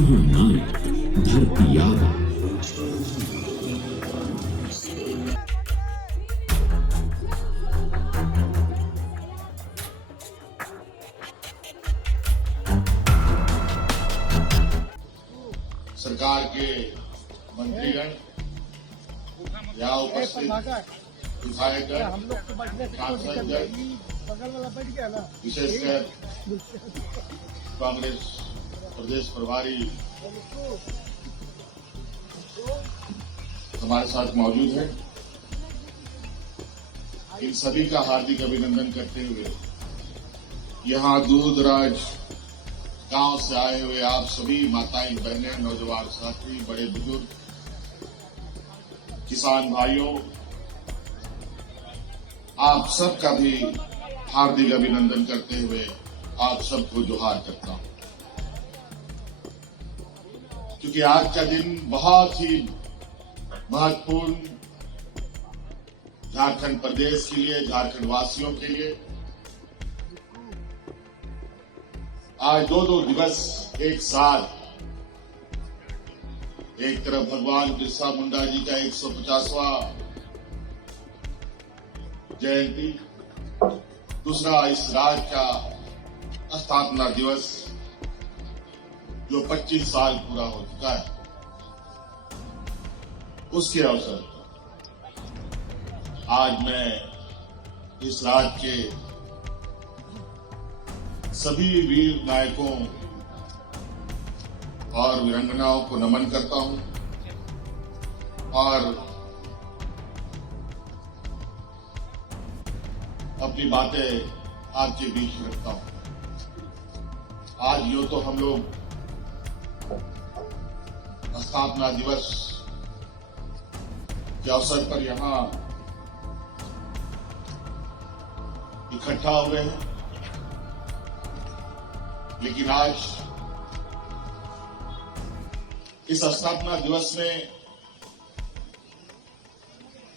महानायक धरती आबा। सरकार के मंत्रीगण यहाँ उपस्थित विधायकगण, सांसदगण, विशेषकर कांग्रेस प्रदेश प्रभारी हमारे साथ मौजूद हैं। इन सभी का हार्दिक अभिनंदन करते हुए यहाँ दूर दराज गांव से आए हुए आप सभी माताएं, बहनें, नौजवान साथी, बड़े बुजुर्ग, किसान भाइयों, आप सबका भी हार्दिक अभिनंदन करते हुए आप सबको जोहार करता हूं। क्योंकि आज का दिन बहुत ही महत्वपूर्ण झारखंड प्रदेश के लिए, झारखंड वासियों के लिए। आज दो दिवस एक साथ, एक तरफ भगवान बिरसा मुंडा जी का 150वां जयंती, दूसरा इस राज्य का स्थापना दिवस जो 25 साल पूरा हो चुका है, उसके अवसर पर आज मैं इस राज्य के सभी वीर नायकों और वीरांगनाओं को नमन करता हूं और अपनी बातें आपके बीच रखता हूं। आज यूं तो हम लोग स्थापना दिवस के अवसर पर यहां इकट्ठा हुए हैं, लेकिन आज इस स्थापना दिवस में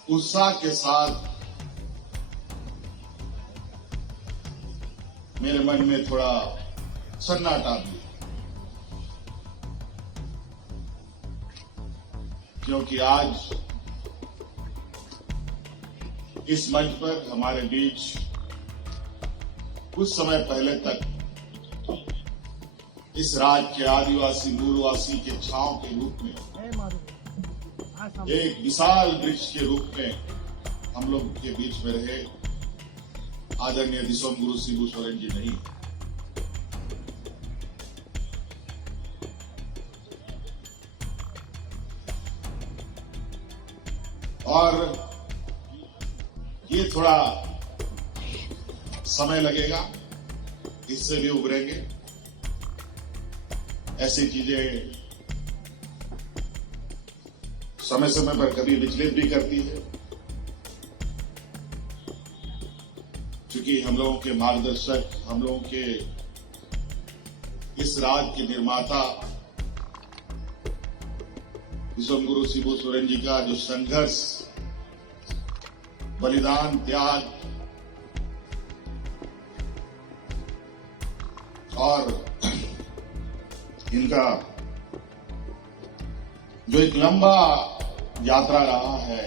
उत्साह के साथ मेरे मन में थोड़ा सन्नाटा भी, क्योंकि आज इस मंच पर हमारे बीच कुछ समय पहले तक इस राज्य के आदिवासी मूलवासी के छांव के रूप में, एक विशाल वृक्ष के रूप में हम लोग के बीच में रहे आदरणीय दिसोम गुरु शिबू सोरेन जी नहीं। और ये थोड़ा समय लगेगा, इससे भी उभरेंगे। ऐसी चीजें समय समय पर कभी विचलित भी करती है, क्योंकि हम लोगों के मार्गदर्शक, हम लोगों के इस राज्य के निर्माता दिसोम गुरु शिबू सोरेन जी का जो संघर्ष, बलिदान, त्याग और इनका जो एक लंबा यात्रा रहा है,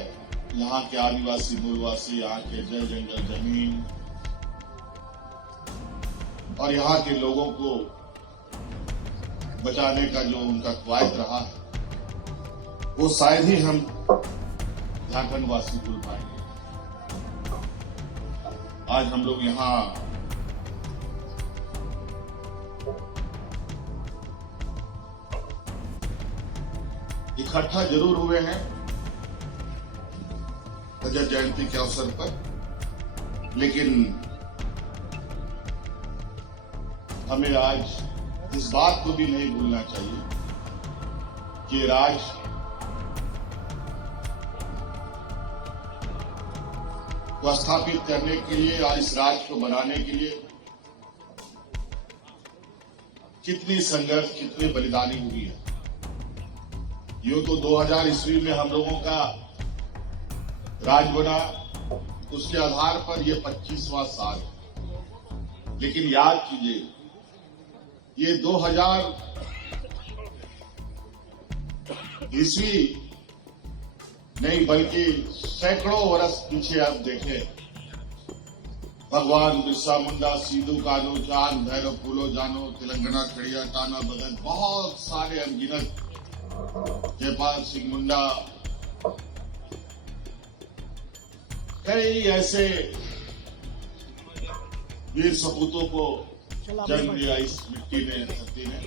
यहाँ के आदिवासी मूलवासी, यहाँ के जल जंगल जमीन और यहाँ के लोगों को बचाने का जो उनका कवायद रहा है, वो शायद ही हम झारखंड वासी भूल पाएंगे। आज हम लोग यहाँ इकट्ठा जरूर हुए हैं रजत जयंती के अवसर पर, लेकिन हमें आज इस बात को भी नहीं भूलना चाहिए कि राज्य को स्थापित करने के लिए, आज इस राज्य को बनाने के लिए कितनी संघर्ष, कितनी बलिदानी हुई है। यूं तो 2000 ईस्वी में हम लोगों का राज बना, उसके आधार पर यह 25वां साल है। लेकिन याद कीजिए, ये 2000 ईस्वी नहीं बल्कि सैकड़ों वर्ष पीछे आप देखें, भगवान बिरसा मुंडा, सिद्धू कान्हू चांद, भैरव फूलो जानो, तेलंगाना खड़िया टाना बदन, बहुत सारे अनगिनत, जयपाल सिंह मुंडा, कई ऐसे वीर सपूतों को जन्म दिया इस मिट्टी ने, धरती ने,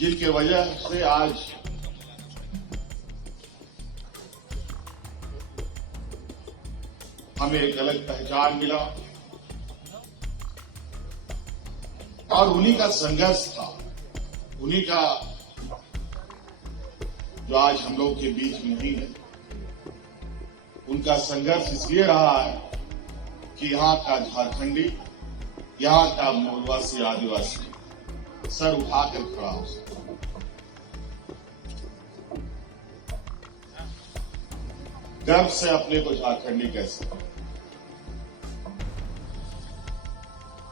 जिनके वजह से आज हमें एक अलग पहचान मिला और उन्हीं का संघर्ष था, उन्हीं का जो आज हम लोग के बीच में नहीं है। उनका संघर्ष इसलिए रहा है कि यहाँ का झारखंडी, यहाँ का मूलवासी आदिवासी सर उठाकर खड़ा हो सके। गर्व से अपने को झारखंडी कह सके।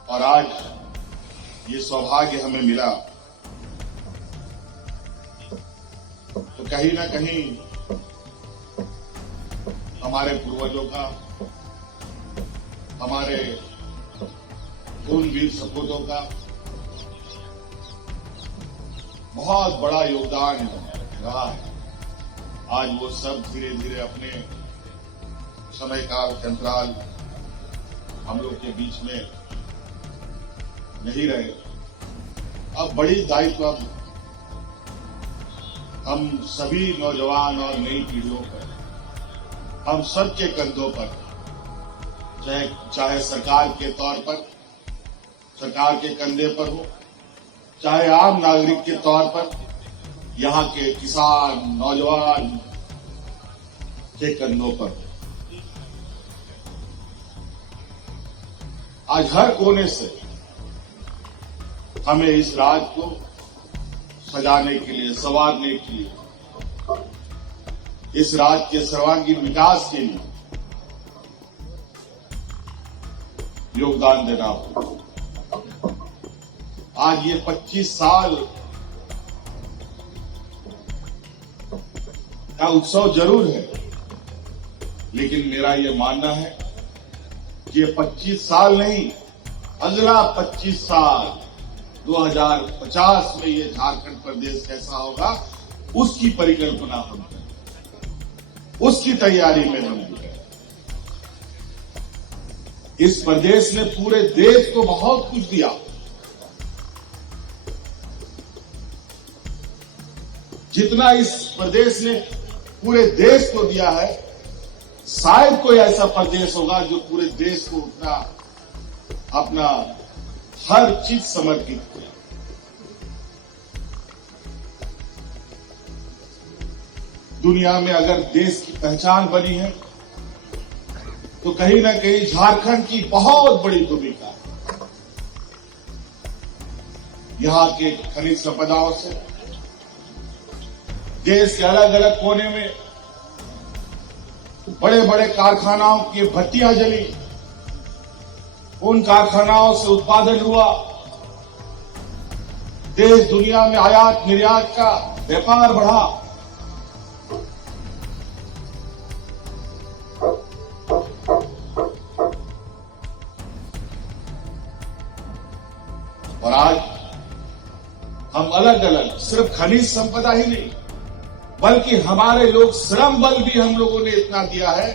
और आज ये सौभाग्य हमें मिला तो कहीं ना कहीं हमारे पूर्वजों का, हमारे उन वीर सपूतों का बहुत बड़ा योगदान रहा है। आज वो सब धीरे धीरे अपने समय काल के अंतराल हम लोग के बीच में नहीं रहे। अब बड़ी दायित्व अब हम सभी नौजवान और नई पीढ़ियों पर, हम सब के कंधों पर, चाहे सरकार के तौर पर, सरकार के कंधे पर हो, चाहे आम नागरिक के तौर पर, यहाँ के किसान, नौजवान के कंधों पर। आज हर कोने से हमें इस राज को सजाने के लिए, संवारने के लिए, इस राज के सर्वांगीण विकास के लिए योगदान देना होगा। आज ये 25 साल का उत्सव जरूर है, लेकिन मेरा ये मानना है कि ये 25 साल नहीं, अगला 25 साल 2050 में ये झारखंड प्रदेश कैसा होगा, उसकी परिकल्पना हम करें, उसकी तैयारी में हम जुटे। इस प्रदेश ने पूरे देश को बहुत कुछ दिया। जितना इस प्रदेश ने पूरे देश को दिया है, शायद कोई ऐसा प्रदेश होगा जो पूरे देश को उतना अपना हर चीज समर्पित किया। दुनिया में अगर देश की पहचान बनी है तो कहीं ना कहीं झारखंड की बहुत बड़ी भूमिका है। यहाँ के खनिज संपदाओं से देश के अलग अलग कोने में बड़े बड़े कारखानाओं की भट्टियां जली, उन कारखानाओं से उत्पादन हुआ, देश दुनिया में आयात निर्यात का व्यापार बढ़ा। और आज हम अलग अलग सिर्फ खनिज संपदा ही नहीं, बल्कि हमारे लोग श्रम बल भी हम लोगों ने इतना दिया है,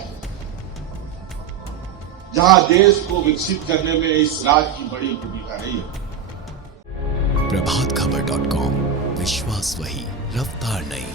जहां देश को विकसित करने में इस राज्य की बड़ी भूमिका रही है। प्रभातखबर.com, विश्वास वही, रफ्तार नहीं।